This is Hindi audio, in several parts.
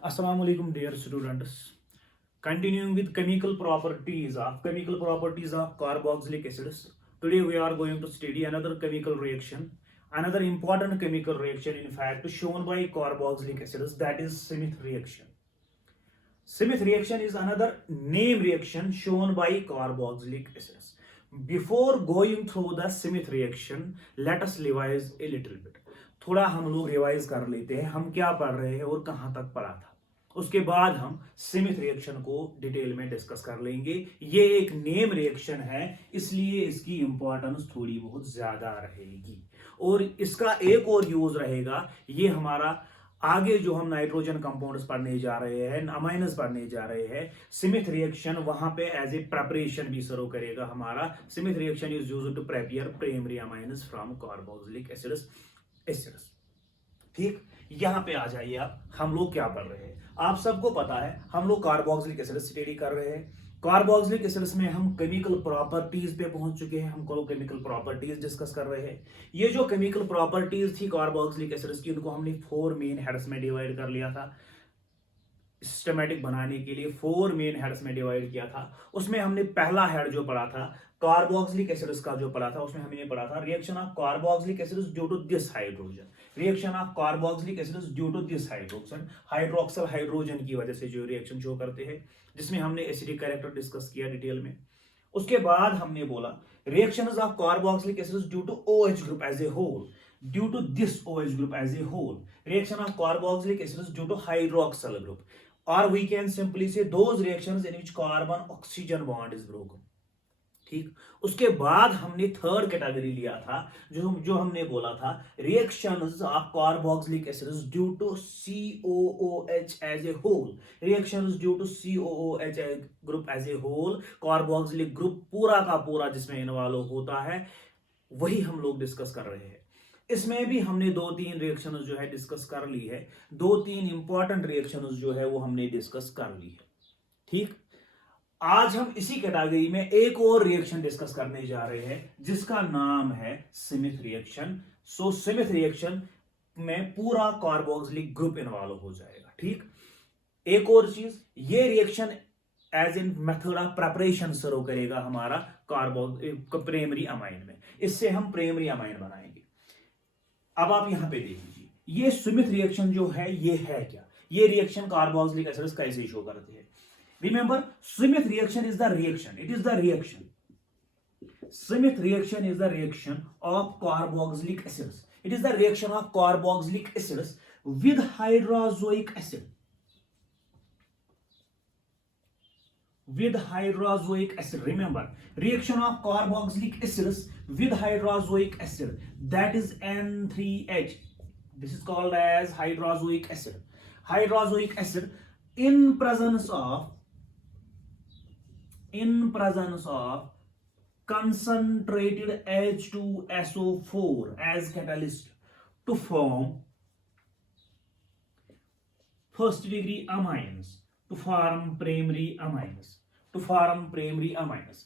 Assalamu alaikum dear students. Continuing with chemical properties of carboxylic acids. Today we are going to study another chemical reaction, another important chemical reaction in fact shown by carboxylic acids, that is Smith reaction. Smith reaction is another name reaction shown by carboxylic acids. Before going through the Smith reaction, let us revise a little bit. थोड़ा हम लोग रिवाइज कर लेते हैं हम क्या पढ़ रहे हैं और कहां तक पढ़ा था। उसके बाद हम स्मिथ रिएक्शन को डिटेल में डिस्कस कर लेंगे। ये एक नेम रिएक्शन है, इसलिए इसकी इंपॉर्टेंस थोड़ी बहुत ज्यादा रहेगी और इसका एक और यूज रहेगा। ये हमारा आगे जो हम नाइट्रोजन कंपाउंड्स पढ़ने जा रहे हैं, अमाइनस पढ़ने जा रहे हैं, स्मिथ रिएक्शन वहां पे एज ए प्रेपरेशन भी सर्व करेगा। हमारा Schmidt reaction is used to prepare primary amines from carboxylic acids. ठीक, यहां पे आ जाइए आप। हम लोग क्या पढ़ रहे हैं, आप सबको पता है हम लोग कार्बोक्सिलिक एसिड स्टडी कर रहे हैं। कार्बोक्सिलिक एसिड्स में हम केमिकल प्रॉपर्टीज पे पहुंच चुके हैं, हम केमिकल प्रॉपर्टीज डिस्कस कर रहे हैं। ये जो केमिकल प्रॉपर्टीज थी कार्बोक्सिलिक एसिड्स की, उनको हमने 4 मेन हेड्स में डिवाइड कर लिया था। सिस्टमैटिक बनाने के लिए 4 मेन हेड्स में डिवाइड किया था। उसमें हमने पहला हेड जो पढ़ा था कार्बोक्सिलिक एसिड्स का जो पढ़ा था, उसमें हमने पढ़ा था reaction of carboxylic acids due to this hydrogen. Reaction of carboxylic acids due to this hydrogen, hydroxyl hydrogen की वजह से जो रिएक्शन शो करते हैं, जिसमें हमने एसिडिक कैरेक्टर डिस्कस किया डिटेल में। उसके बाद हमने बोला reactions of carboxylic acids due to OH group as a whole, due to this OH group as a whole, reaction of carboxylic acids due to hydroxyl group, or we can simply say those reactions in which carbon oxygen bond is broken। ठीक, उसके बाद हमने थर्ड कैटेगरी लिया था, जो हमने बोला था reactions of carboxylic acids due to COOH as a whole. Reactions due to COOH group as a whole, carboxylic group पूरा का पूरा जिसमें इन्वॉल्व होता है, वही हम लोग डिस्कस कर रहे हैं। इसमें भी हमने 2-3 रिएक्शंस जो है डिस्कस कर ली है, 2-3 इंपॉर्टेंट रिएक्शंस जो है वो हमने डिस्कस कर ली है। ठीक, आज हम इसी कैटेगरी में एक और रिएक्शन डिस्कस करने जा रहे हैं जिसका नाम है स्मिथ रिएक्शन। सो स्मिथ रिएक्शन में पूरा कार्बोक्सिलिक ग्रुप इन्वॉल्व हो जाएगा। ठीक, एक और चीज, ये reaction as in method of preparation serve करेगा हमारा प्राइमरी अमाइन में। इससे हम प्राइमरी अमाइन बनाएंगे। अब आप यहां पे देख लीजिए, ये स्मिथ रिएक्शन जो है ये है क्या, ये रिएक्शन कार्बोक्सिलिक एसिड्स कैसे शो करते हैं। Remember, Smith reaction is the reaction, it is the reaction, Smith reaction is the reaction of carboxylic acids, it is the reaction of carboxylic acids with hydrazoic acid, with hydrozoic acid. Remember, reaction of carboxylic acids with hydrozoic acid, that is N3H. This is called as hydrozoic acid. Hydrozoic acid in presence of concentrated H2SO4 as catalyst to form first degree amines, to form primary amines, to form primary amines।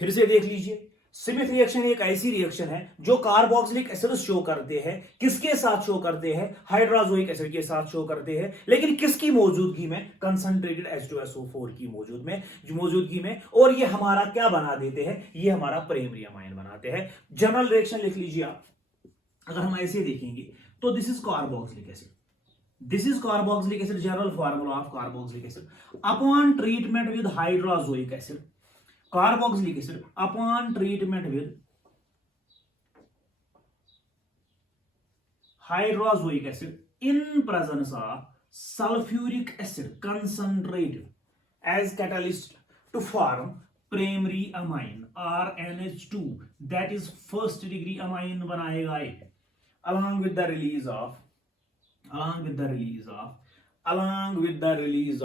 फिर से देख लीजिए, स्मिथ रिएक्शन एक ऐसी रिएक्शन है जो कार्बोक्सिलिक एसिड शो करते हैं। किसके साथ शो करते हैं? हाइड्रोजोइक एसिड के साथ शो करते हैं, लेकिन किसकी मौजूदगी में? कंसंट्रेटेड H2SO4 की मौजूदगी में। और ये हमारा क्या बना देते हैं? ये हमारा प्राइमरी अमाइन बनाते हैं। जनरल रिएक्शन लिख लीजिए आप। अगर हम ऐसे देखेंगे तो this is carboxylic acid, this is carboxylic acid, general formula of carboxylic acid upon treatment with hydrozoic acid, carboxylic acid upon treatment with hydrozoic acid in presence of sulfuric acid concentrated as catalyst to form primary amine or NH2, that is first degree amine बनाएगा ये, along with the release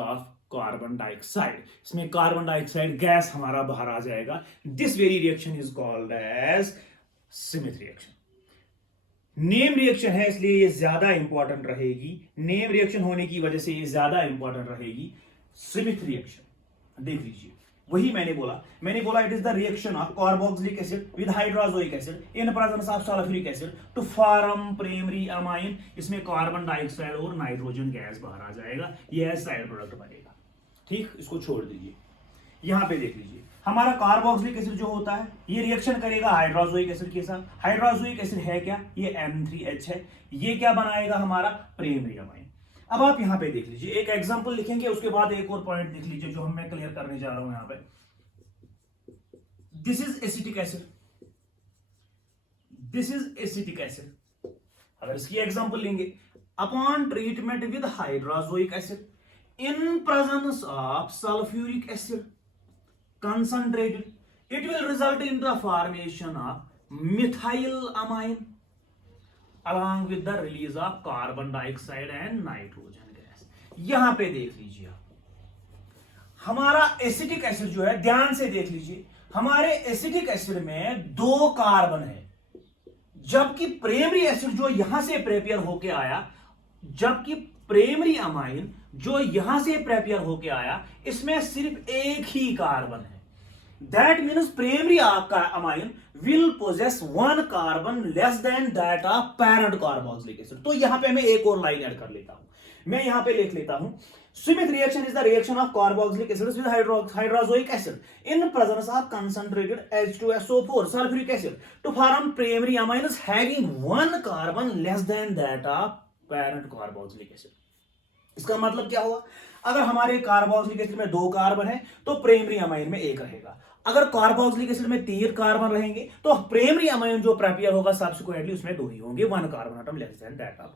of carbon dioxide. इसमें कार्बन डाइऑक्साइड गैस हमारा बाहर आ जाएगा। This very reaction is called as Smith reaction. Name reaction है इसलिए ये ज्यादा इंपॉर्टेंट रहेगी, नेम रिएक्शन होने की वजह से ये ज्यादा इंपॉर्टेंट रहेगी। स्मिथ रिएक्शन देख लीजिए, वही मैंने बोला it is the reaction of carboxylic acid with hydrazoic acid in presence of sulphuric acid to form primary amine. इसमें कार्बन डाइऑक्साइड और नाइट्रोजन गैस बाहर आ जाएगा, यह साइड प्रोडक्ट बनेगा। ठीक, इसको छोड़ दीजिए। यहां पे देख लीजिए, हमारा कार्बोक्सिलिक एसिड जो होता है ये रिएक्शन करेगा हाइड्रोजोइक एसिड के साथ। हाइड्रोजोइक एसिड है क्या, ये N3H है। ये क्या बनाएगा हमारा प्राइमरी अमाइन। अब आप यहां पे देख लीजिए, एक एग्जांपल लिखेंगे, उसके बाद एक और पॉइंट देख लीजिए जो मैं क्लियर करने जा रहा हूं यहां पे। This is acetic acid, this is acetic acid. अगर इसकी एग्जांपल लेंगे, upon treatment with hydrazoic acid in presence of sulphuric acid concentrated, it will result in the formation of methyl amine along with the release of carbon dioxide and nitrogen gas। यहां पे देख लीजिए, हमारा एसिटिक एसिड जो है, ध्यान से देख लीजिए, हमारे एसिटिक एसिड में 2 कार्बन है, जबकि प्राइमरी एसिड जो यहां से प्रिपेयर होके आया, जबकि प्राइमरी अमाइन जो यहां से प्रिपेयर होके आया, इसमें सिर्फ एक ही कार्बन है। That means primary amine will possess 1 carbon less than that of parent carboxylic acid. तो यहां पे मैं एक और लाइन ऐड कर लेता हूं, मैं यहां पे लिख लेता हूं, Smith reaction is the reaction of carboxylic acids with hydrozoic acid in presence of concentrated H2SO4 sulfuric acid to form primary amines having 1 carbon less than that of parent carboxylic acid। इसका मतलब क्या हुआ, अगर हमारे कार्बोक्सिलिक एसिड में 2 कार्बन है तो प्राइमरी अमाइन में 1 रहेगा। अगर कार्बोक्सिलिक एसिड में 3 कार्बन रहेंगे तो प्राइमरी अमाइन जो प्रिपेयर होगा सब्सिक्वेंटली उसमें 2 ही होंगे, 1 carbon atom less than that of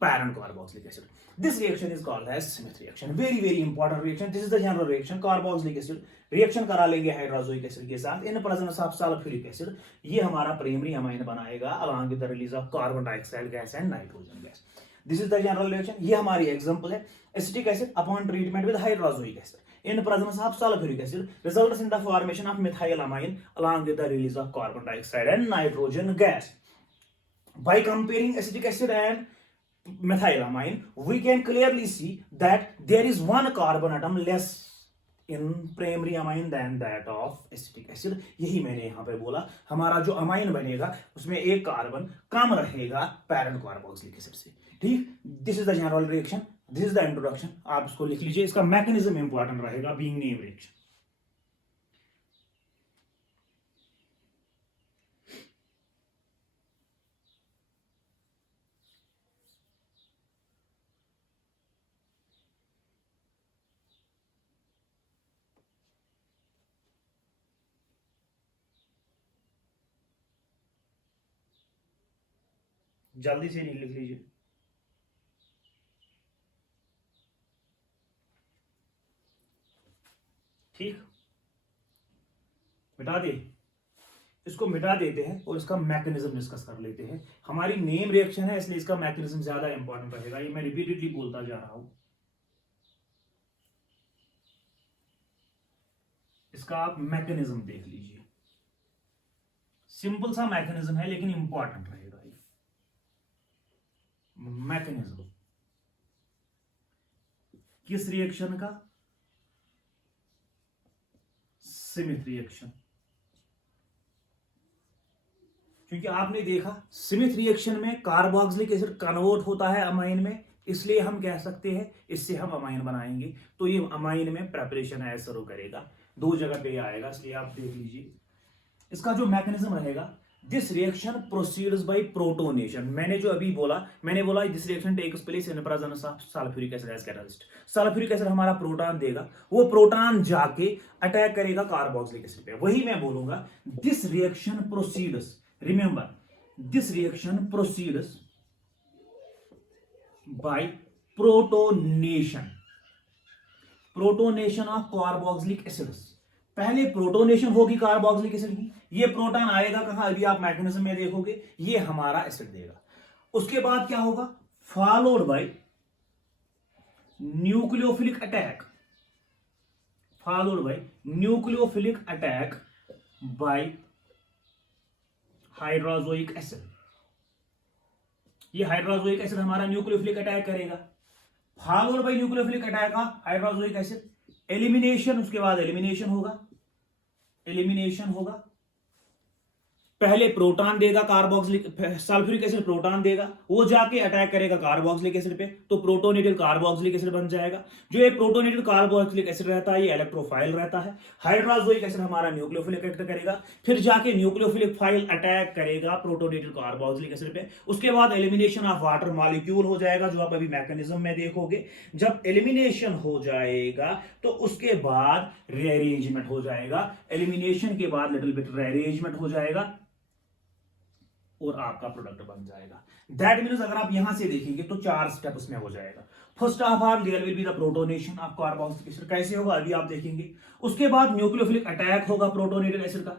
parent carboxylic acid। This reaction is called as Smith reaction, very important reaction। This is the general reaction। Carboxylic acid reaction करा लेंगे हाइड्रोजोइक एसिड के साथ in presence of sulphuric acid, ये हमारा प्राइमरी अमाइन बनाएगा along with the release of carbon dioxide gas and nitrogen gas. This is the general reaction. ये हमारी एग्जांपल है, acetic acid upon treatment with hydrazoic acid in presence of sulfuric acid results in the formation of methyl amine along with the release of carbon dioxide and nitrogen gas। By comparing acetic acid and methyl amine, we can clearly see that there is 1 carbon atom less in primary amine than that of acetic acid। यही मैंने यहां पे बोला, हमारा जो अमाइन बनेगा उसमें 1 कार्बन कम रहेगा पैरेंट कार्बोक्सिलिक एसिड से। ठीक, this is the general reaction, this is the introduction. आप इसको लिख लीजिए, इसका मैकेनिज्म इंपॉर्टेंट रहेगा, बीइंग नेम रिएक्शन। जल्दी से नहीं लिख लीजिए। ठीक, मिटा दे, इसको मिटा देते हैं और इसका मैकेनिज्म डिस्कस कर लेते हैं। हमारी नेम रिएक्शन है इसलिए इसका मैकेनिज्म ज्यादा इंपॉर्टेंट रहेगा, ये मैं रिपीटेडली बोलता जा रहा हूं। इसका आप मैकेनिज्म देख लीजिए, सिंपल सा मैकेनिज्म है लेकिन इंपॉर्टेंट रहेगा। मैकेनिज्म किस रिएक्शन का, स्मिथ रिएक्शन। क्योंकि आपने देखा स्मिथ रिएक्शन में कार्बोक्सिलिक एसिड कन्वर्ट होता है अमाइन में, इसलिए हम कह सकते हैं इससे हम अमाइन बनाएंगे। तो ये अमाइन में प्रेपरेशन है शुरू करेगा, 2 जगह पे आएगा, इसलिए आप देख लीजिए। इसका जो मैकेनिज्म रहेगा, this reaction proceeds by protonation. मैंने जो अभी बोला, मैंने बोला this reaction takes place in presence of sulphuric acid as catalyst. Sulphuric acid हमारा प्रोटॉन देगा, वो प्रोटॉन जाके अटैक करेगा कार्बोक्सिलिक एसिड पे। वही मैं बोलूंगा this reaction proceeds, remember this reaction proceeds by protonation, protonation of carboxylic acids. पहले प्रोटोनेशन होगी कार्बोक्सिलिक एसिड की, ये प्रोटॉन आएगा कहां, अभी आप मैकेनिज्म में देखोगे, ये हमारा एसिड देगा। उसके बाद क्या होगा, followed by nucleophilic attack, followed by nucleophilic attack by hydrazoic acid. ये हाइड्रोजोइक एसिड हमारा न्यूक्लियोफिलिक अटैक करेगा, followed by nucleophilic attack of hydrazoic acid elimination, उसके बाद एलिमिनेशन होगा, एलिमिनेशन होगा। पहले प्रोटॉन देगा कार्बोक्सिलिक, सल्फ्यूरिक एसिड प्रोटॉन देगा, वो जाके अटैक करेगा कार्बोक्सिलिक एसिड पे, तो प्रोटोनेटेड कार्बोक्सिलिक एसिड बन जाएगा। जो ये प्रोटोनेटेड कार्बोक्सिलिक एसिड रहता है ये इलेक्ट्रोफाइल रहता है। हाइड्रोजोइक एसिड हमारा न्यूक्लियोफिलिक एक्ट करेगा, फिर जाके न्यूक्लियोफिलिक फाइल अटैक करेगा प्रोटोनेटेड कार्बोक्सिलिक एसिड पे। उसके बाद एलिमिनेशन ऑफ वाटर मॉलिक्यूल हो जाएगा, जो आप अभी मैकेनिज्म में देखोगे। जब एलिमिनेशन हो जाएगा तो उसके बाद रीअरेंजमेंट हो जाएगा, एलिमिनेशन के बाद लिटिल बिट रीअरेंजमेंट हो जाएगा और आपका प्रोडक्ट बन जाएगा। दैट मीन्स अगर आप यहां से देखेंगे तो 4 स्टेप उसमें हो जाएगा। First of all there will be the protonation of carboxylic acid, कैसे होगा अभी आप देखेंगे। उसके बाद न्यूक्लियोफिलिक अटैक होगा प्रोटोनेटेड एसिड का,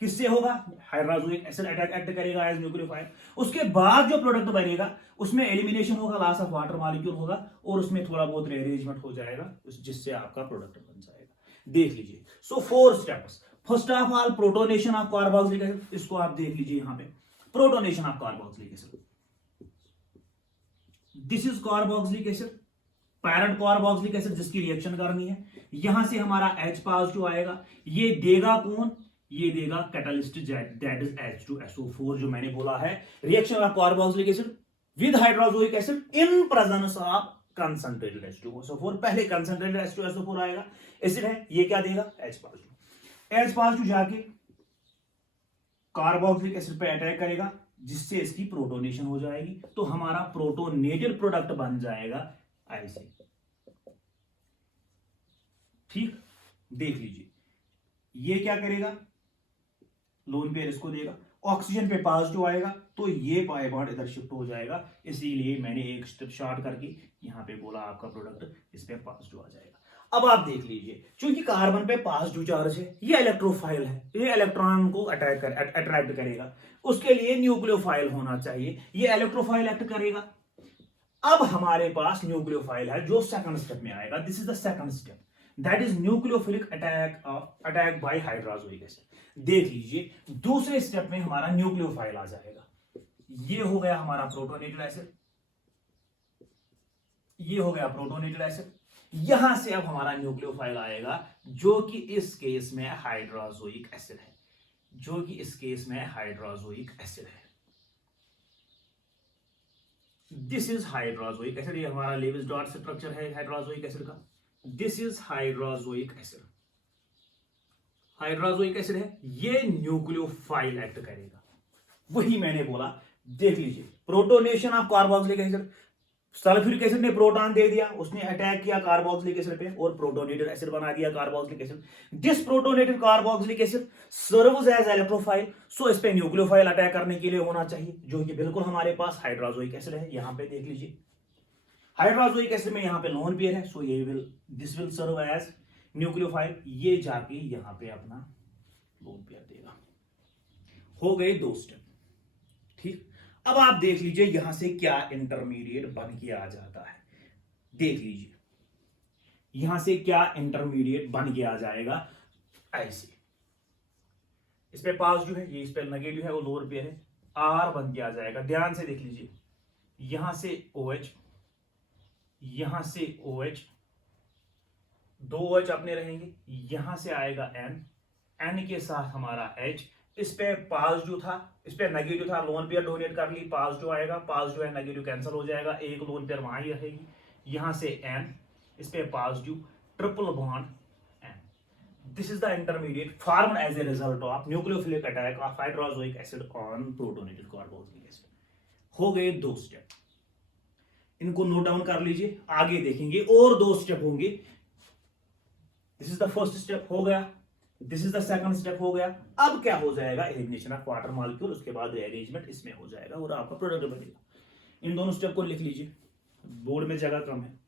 किससे होगा, हाइड्रोजोइक एसिड अटैक एक्ट करेगा एज न्यूक्लियोफाइल। उसके बाद जो प्रोडक्ट बनेगा उसमें एलिमिनेशन होगा, लॉस ऑफ वाटर मॉलिक्यूल होगा और उसमें थोड़ा बहुत रीअरेंजमेंट हो जाएगा, जिससे आपका प्रोडक्ट बन जाएगा। देख लीजिए, सो 4 steps. First of all protonation of carboxylic acid, इसको आप देख लीजिए यहां पे, protonation of carboxylic acid, this is carboxylic acid, parent carboxylic acid जिसकी रिएक्शन करनी है। यहां से हमारा H पॉजिटिव आएगा, ये देगा कौन, ये देगा कैटलिस्ट दैट इज H2SO4, जो मैंने बोला है reaction of carboxylic acid with hydrazoic acid in presence of concentrated H2SO4। पहले कंसंट्रेटेड H2SO4 आएगा, एसिड है, ये क्या देगा H पॉजिटिव। H पॉजिटिव जाके कार्बोक्सिलिक एसिड पे अटैक करेगा, जिससे इसकी प्रोटोनेशन हो जाएगी, तो हमारा प्रोटोनेटेड प्रोडक्ट बन जाएगा ऐसे। ठीक, देख लीजिए, ये क्या करेगा, लोन पेयर इसको देगा, ऑक्सीजन पे पॉजिटिव आएगा तो ये पाई बॉन्ड इधर शिफ्ट हो जाएगा, इसीलिए मैंने एक स्टेप शॉर्ट करके यहां पे बोला आपका प्रोडक्ट इस पे पॉजिटिव आ जाएगा। अब आप देख लीजिए, क्योंकि कार्बन पे पॉजिटिव चार्ज है, ये इलेक्ट्रोफाइल है, ये इलेक्ट्रॉन को अट्रैक्ट करेगा, उसके लिए न्यूक्लियोफाइल होना चाहिए, ये इलेक्ट्रोफाइल एक्ट करेगा। अब हमारे पास न्यूक्लियोफाइल है जो सेकंड स्टेप में आएगा, this is the second step, that is nucleophilic attack by hydrazoic acid. देख लीजिए, दूसरे स्टेप में हमारा न्यूक्लियोफाइल आ जाएगा, ये हो गया हमारा प्रोटोनेटेड एसिड, ये हो गया प्रोटोनेटेड एसिड। यहां से अब हमारा न्यूक्लियोफाइल आएगा, जो कि इस केस में हाइड्रोजोइक एसिड है, जो कि इस केस में हाइड्रोजोइक एसिड है। दिस इज हाइड्रोजोइक एसिड, ये हमारा लेविस डॉट स्ट्रक्चर है हाइड्रोजोइक एसिड का। This is hydrazoic acid, hydrazoic acid है, ये न्यूक्लियोफाइल एक्ट करेगा, वही मैंने बोला। देख लीजिए, protonation of carboxylic acid, sulphuric acid ने प्रोटॉन दे दिया, उसने अटैक किया कार्बोक्सिलिक एसिड पे और प्रोटोनेटेड एसिड बना दिया carboxylic acid. This protonated carboxylic acid serves as electrophile, so इस पे न्यूक्लियोफाइल अटैक करने के लिए होना चाहिए, जो कि बिल्कुल हमारे पास हाइड्रोजोइक एसिड है। यहां पे देख लीजिए, हाइड्रोजोइक एसिड में यहां पे लोन पेयर है, सो ये this will serve as nucleophile, ये जाके यहां पे अपना लोन पेयर देगा। हो गए 2 स्टेप। ठीक, अब आप देख लीजिए यहां से क्या इंटरमीडिएट बन के आ जाता है। देख लीजिए यहां से क्या इंटरमीडिएट बन के आ जाएगा, ऐसे इस पे पॉजिटिव है, ये इस पे नेगेटिव है, वो लोअर पेयर है, आर बन के आ जाएगा। ध्यान से देख लीजिए, यहां से OH, यहां से OH, 2 OH अपने रहेंगे, यहां से आएगा N के साथ हमारा H, इस पे पॉजिटिव था, इस पे नेगेटिव था, लोन पेयर डोनेट कर ली, पॉजिटिव आएगा, पॉजिटिव है नेगेटिव कैंसिल हो जाएगा, एक लोन पेयर वहां ही रहेगी, यहां से N, इस पे positive, triple bond N। This is the intermediate formed as a result of nucleophilic attack of hydrazoic acid on protonated carboxylic acid. हो गए 2 स्टेप, इनको नोट डाउन कर लीजिए, आगे देखेंगे और 2 स्टेप होंगे। This is the first step हो गया, this is the second step हो गया। अब क्या हो जाएगा, एलिमिनेशन ऑफ वाटर मॉलिक्यूल, उसके बाद रीअरेंजमेंट इसमें हो जाएगा और आपका प्रोडक्ट बनेगा। इन दोनों स्टेप को लिख लीजिए, बोर्ड में जगह कम है।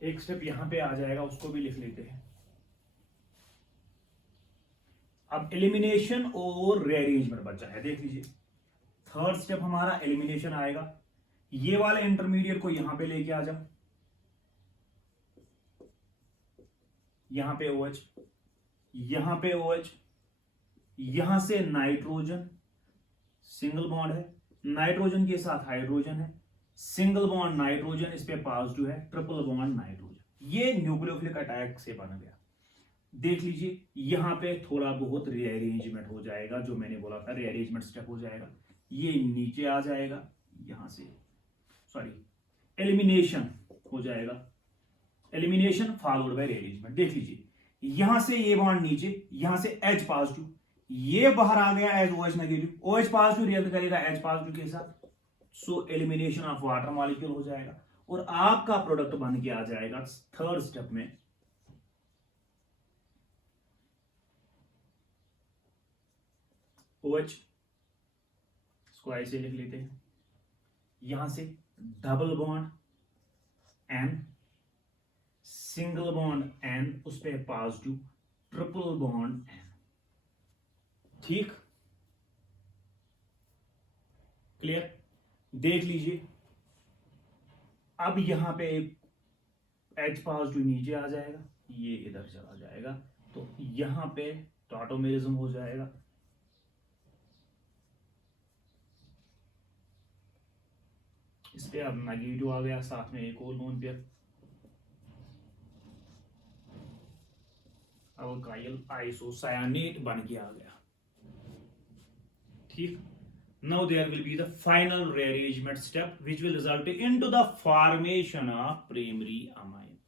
एक स्टेप यहां पे आ जाएगा, उसको भी लिख लेते हैं। अब एलिमिनेशन और रीअरेंजमेंट बचा है, देख लीजिए। थर्ड स्टेप हमारा एलिमिनेशन आएगा। ये वाले इंटरमीडिएट को यहां पे लेके आ जाओ, यहां पे OH, यहां पे OH, यहां से नाइट्रोजन, सिंगल बॉन्ड है, नाइट्रोजन के साथ हाइड्रोजन है, सिंगल बॉन्ड नाइट्रोजन, इस पे पॉजिटिव है, ट्रिपल बॉन्ड नाइट्रोजन। ये न्यूक्लियोफिलिक अटैक से बन गया। देख लीजिए यहां पे थोड़ा बहुत रीअरेंजमेंट हो जाएगा, जो मैंने बोला था रीअरेंजमेंट स्टेप हो जाएगा। ये नीचे आ जाएगा, यहां से सॉरी एलिमिनेशन हो जाएगा, एलिमिनेशन फॉलोड बाय रीअरेंजमेंट। देख लीजिए यहां से ये बॉन्ड नीचे, यहां से H पॉजिटिव, ये बाहर आ गया as OH negative, OH positive react करेगा H पॉजिटिव के साथ, so elimination of water molecule हो जाएगा और आपका प्रोडक्ट बन के आ जाएगा थर्ड स्टेप में OH, इसको ऐसे लिख लेते हैं, यहां से double bond N, single bond N, उस पर पॉजिटिव, ट्रिपल बॉन्ड N। ठीक, क्लियर? देख लीजिए अब यहां पे H पॉजिटिव नीचे आ जाएगा, ये इधर चला जाएगा, तो यहां पे टॉटोमेरिज्म हो जाएगा। इस पे अब नेगेटिव आ गया, साथ में एक और लोन पेयर, अल्काइल आइसोसायानेट बन के आ गया। ठीक, now there will be the final rearrangement step which will result into the formation of primary amine।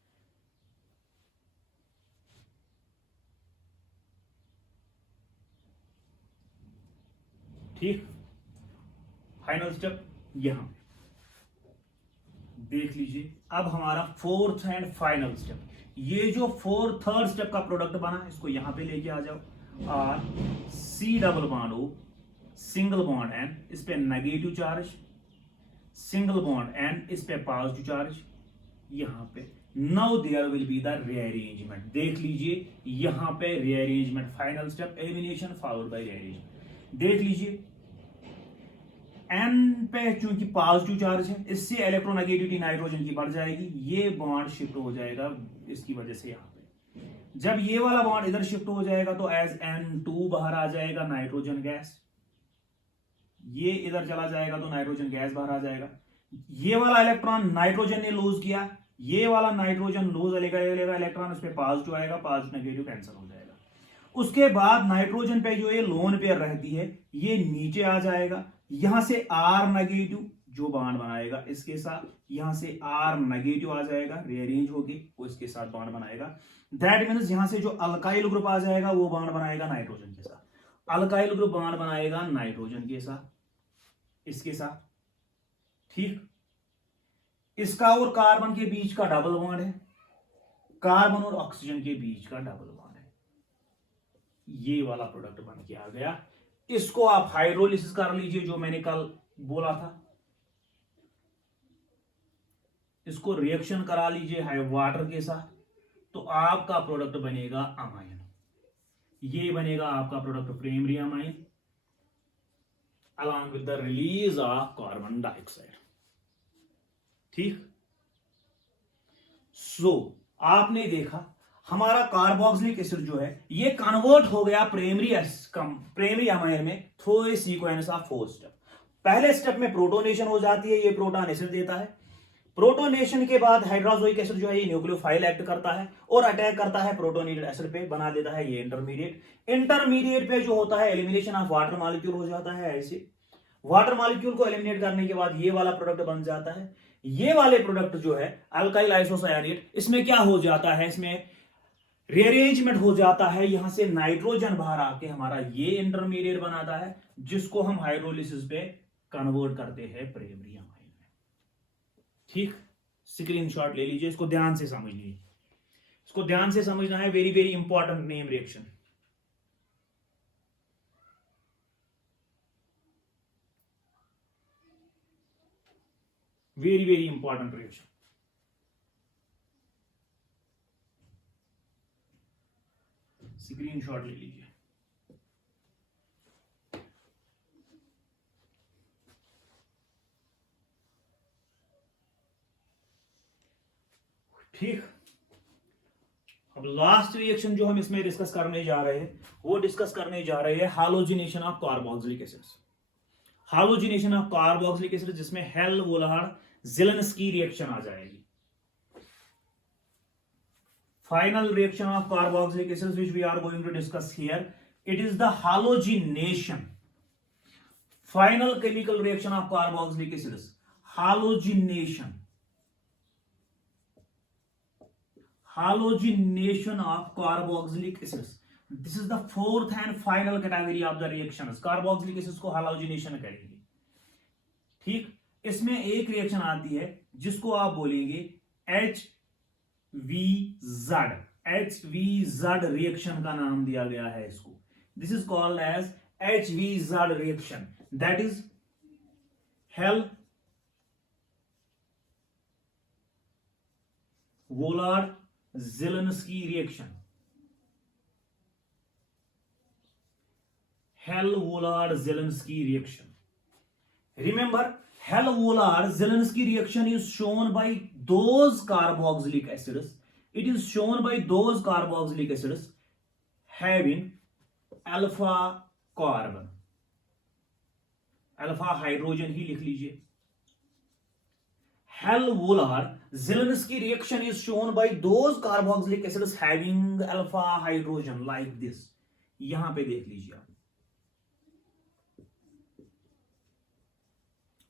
ठीक, फाइनल स्टेप यहां देख लीजिए। अब हमारा फोर्थ एंड फाइनल स्टेप, ये जो थर्ड स्टेप का प्रोडक्ट बना, इसको यहां पे लेके आ जाओ, C double bond O, single bond N, इस पे negative charge, single bond N, इस पे पॉजिटिव चार्ज, यहां पे now there will be the rearrangement. देख लीजिए यहां पे rearrangement, final step elimination followed by rearrangement. देख लीजिए N पे चूंकि पॉजिटिव चार्ज है, इससे इलेक्ट्रोनेगेटिविटी नाइट्रोजन की बढ़ जाएगी, ये बॉन्ड शिफ्ट हो जाएगा इसकी वजह से यहां पे। जब ये वाला बॉन्ड इधर शिफ्ट हो जाएगा तो एज N2 बाहर आ जाएगा नाइट्रोजन गैस, ये इधर चला जाएगा तो नाइट्रोजन गैस बाहर आ जाएगा। ये वाला इलेक्ट्रॉन नाइट्रोजन ने लूज किया, ये वाला नाइट्रोजन लूज लेगा इलेक्ट्रॉन, उस पर पॉजिटिव आएगा, पॉजिटिव नेगेटिव कैंसिल हो जाएगा। उसके बाद नाइट्रोजन पे जो ये लोन पेयर रहती है, ये नीचे आ जाएगा, यहां से R नेगेटिव जो बॉन्ड बनाएगा इसके साथ, यहां से R नेगेटिव आ जाएगा, रीअरेंज होगी, वो इसके साथ बॉन्ड बनाएगा। दैट मीन्स यहां से जो अल्काइल ग्रुप आ जाएगा वो बॉन्ड बनाएगा नाइट्रोजन के साथ, अल्काइल ग्रुप बॉन्ड बनाएगा नाइट्रोजन के साथ, इसके साथ। ठीक, इसका और कार्बन के बीच का डबल बॉन्ड है, कार्बन और ऑक्सीजन के बीच का डबल बॉन्ड है, ये वाला प्रोडक्ट बन के आ गया। इसको आप हाइड्रोलिसिस कर लीजिए, जो मैंने कल बोला था, इसको रिएक्शन करा लीजिए वाटर के साथ, तो आपका प्रोडक्ट बनेगा अमाइन, ये बनेगा आपका product primary amine along with the release of carbon dioxide। ठीक, सो आपने देखा हमारा कार्बोक्सिलिक एसिड जो है ये कन्वर्ट हो गया प्राइमरी अमाइन में through a sequence of 4 step. पहले स्टेप में प्रोटोनेशन हो जाती है, ये प्रोटॉन एसिड देता है, प्रोटोनेशन के बाद हाइड्रोक्लोरिक एसिड जो है ये न्यूक्लियोफाइल एक्ट करता है और अटैक करता है प्रोटोनेटेड एसिड पे, बना देता है ये इंटरमीडिएट पे जो होता है एलिमिनेशन ऑफ वाटर मॉलिक्यूल हो जाता है। ऐसे वाटर मॉलिक्यूल को एलिमिनेट करने के बाद ये वाला प्रोडक्ट बन जाता है। ये वाले प्रोडक्ट जो है अल्काइल आइसोसायानेट, इसमें क्या हो जाता है, इसमें रीअरेंजमेंट हो जाता है, यहां से नाइट्रोजन बाहर आके हमारा ये इंटरमीडिएट बनाता है, जिसको हम हाइड्रोलिसिस पे कन्वर्ट करते हैं प्राइमरी अमाइन में। ठीक, स्क्रीनशॉट ले लीजिए, इसको ध्यान से समझ लीजिए, इसको ध्यान से समझना है, very very important name reaction. Very very important reaction. Screenshot ले लीजिए। ठीक, अब लास्ट रिएक्शन जो हम इसमें डिस्कस करने जा रहे हैं वो डिस्कस करने जा रहे हैं halogenation of carboxylic acids. Halogenation of carboxylic acid जिसमें हेल वोलार्ड ज़ेलेंस्की रिएक्शन आ जाएगी। Final reaction of carboxylic acids which we are going to discuss here, it is the halogenation. Final chemical reaction of carboxylic acids, halogenation. Halogenation of carboxylic acids. This is the fourth and final category of the reactions. Carboxylic acids को halogenation करेंगे। ठीक, इसमें एक रिएक्शन आती है जिसको आप बोलेंगे HVZ। HVZ रिएक्शन का नाम दिया गया है इसको। This is called as HVZ reaction. That is Hell Wohlard Zelinsky reaction. Hell Volhard Zelinsky reaction. Remember, Hell Wohlard Zelinsky reaction is shown by those carboxylic acids. It is shown by those carboxylic acids having alpha carbon, alpha hydrogen ही लिख लीजिए। Hell Wohlard Zelinsky reaction is shown by those carboxylic acids having alpha hydrogen like this. यहां पे देख लीजिए आप,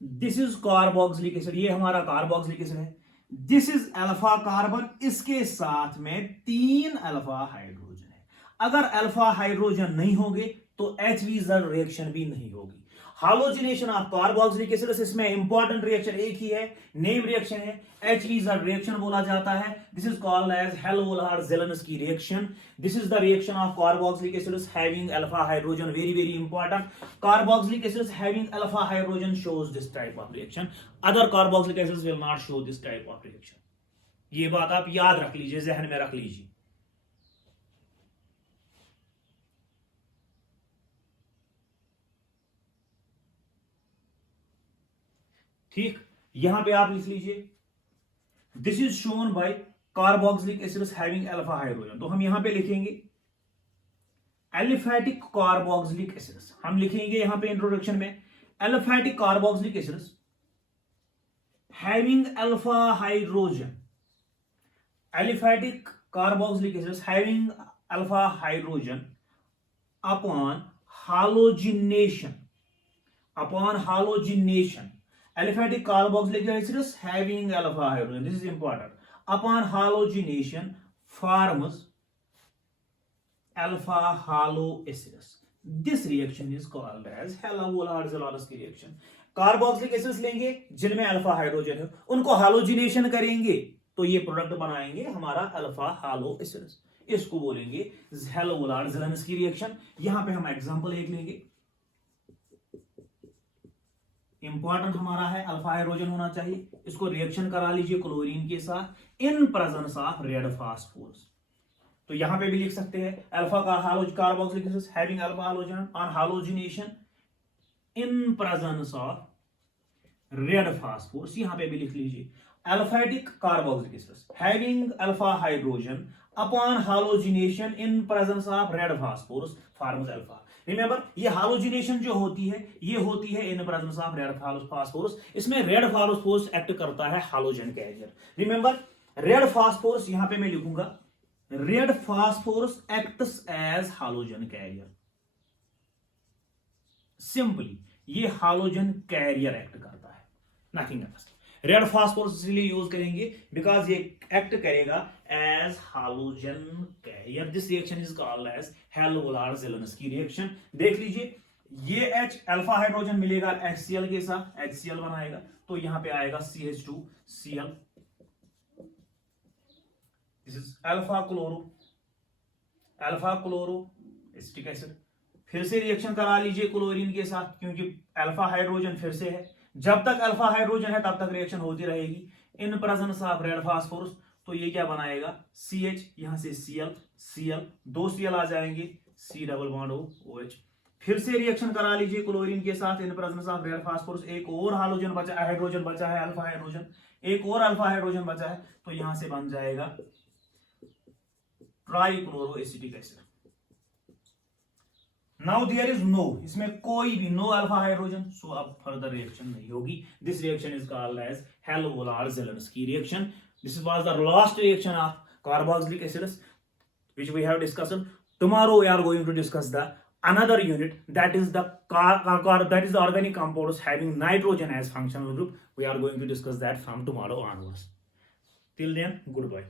दिस इज कार्बोक्सिलिक एसिड, ये हमारा कार्बोक्सिलिक एसिड है। दिस इज अल्फा कार्बन, इसके साथ में 3 अल्फा हाइड्रोजन है। अगर अल्फा हाइड्रोजन नहीं होंगे तो HVZ रिएक्शन भी नहीं होगी। हालोजिनेशन ऑफ कार्बोक्सिलिक एसिड्स, इसमें इंपॉर्टेंट रिएक्शन एक ही है, नेम रिएक्शन है, HVZ रिएक्शन बोला जाता है। This is called as Hell Volhard Zelinsky reaction. This is the reaction of carboxylic acids having alpha hydrogen. Very very important, carboxylic acids having alpha hydrogen shows this type of reaction. Other carboxylic acids will not show this type of reaction. ये बात आप याद रख लीजिए, जहन में रख लीजिए। ठीक, यहां पे आप लिख लीजिए, this is shown by carboxylic acids having alpha hydrogen. तो हम यहां पे लिखेंगे एलिफैटिक कार्बोक्सिलिक एसिड्स। हम लिखेंगे यहां पे इंट्रोडक्शन में aliphatic carboxylic acids having alpha hydrogen. Aliphatic carboxylic acids having alpha hydrogen upon halogenation. Upon halogenation, aliphatic carboxylic acids having alpha hydrogen, this is important, upon halogenation forms alpha halo acids. This reaction is called as Hell Wohlard Zelinsky reaction. Carboxylic acids लेंगे जिनमें अल्फा हाइड्रोजन है, उनको हालोजिनेशन करेंगे तो ये प्रोडक्ट बनाएंगे हमारा अल्फा हालो एसिड्स। इसको बोलेंगे हेल वोलार्ड ज़ेलेंस्की रिएक्शन। यहां पे हम एग्जांपल एक लेंगे, इंपॉर्टेंट हमारा है अल्फा हाइड्रोजन होना चाहिए। इसको रिएक्शन करा लीजिए क्लोरीन के साथ in presence of red phosphorus. तो यहां पे भी लिख सकते हैं अल्फा का carboxylic acids having alpha hydrogen on halogenation in presence of red phosphorus. यहां पे भी लिख लीजिए aliphatic carboxylic acids having alpha hydrogen upon halogenation in presence of red phosphorus forms alpha. Remember, ये हालोजिनेशन जो होती है ये होती है in presence of red phosphorus. इसमें रेड फास्फोरस एक्ट करता है halogen carrier. Remember, red phosphorus यहां पे मैं लिखूंगा red phosphorus acts as halogen carrier. Simply ये हालोजन कैरियर एक्ट करता है, नथिंग एल्स। रेड फास्फोरस इसलिए यूज करेंगे बिकॉज ये एक्ट करेगा as halogen carrier. This reaction is called as Hell Volhard Zelinsky reaction. देख लीजिए, ये H अल्फा हाइड्रोजन मिलेगा HCl के साथ, HCl बनाएगा तो यहां पे आएगा CH2Cl। This is alpha chloro acetic acid. फिर से रिएक्शन करा लीजिए क्लोरीन के साथ, क्योंकि अल्फा हाइड्रोजन फिर से है। जब तक अल्फा हाइड्रोजन है तब तक रिएक्शन होती रहेगी इन प्रेजेंस ऑफ रेड फास्फोरस। तो ये क्या बनाएगा CH, यहां से Cl, Cl, दो Cl आ जाएंगे, C डबल बॉन्ड OH। फिर से रिएक्शन करा लीजिए क्लोरीन के साथ in presence of red phosphorus, एक और हाइड्रोजन बचा, हाइड्रोजन बचा है, अल्फा हाइड्रोजन, एक और अल्फा हाइड्रोजन बचा है, तो यहां से बन जाएगा trichloroacetic acid. Now there is no, इसमें कोई भी नो अल्फा हाइड्रोजन, सो अब फर्दर रिएक्शन नहीं होगी। This reaction is called as Hell Volhard Zelinsky reaction. This was the last reaction of carboxylic acids which we have discussed. Tomorrow we are going to discuss the another unit, that is the that is the organic compounds having nitrogen as functional group. We are going to discuss that from tomorrow onwards. Till then, goodbye.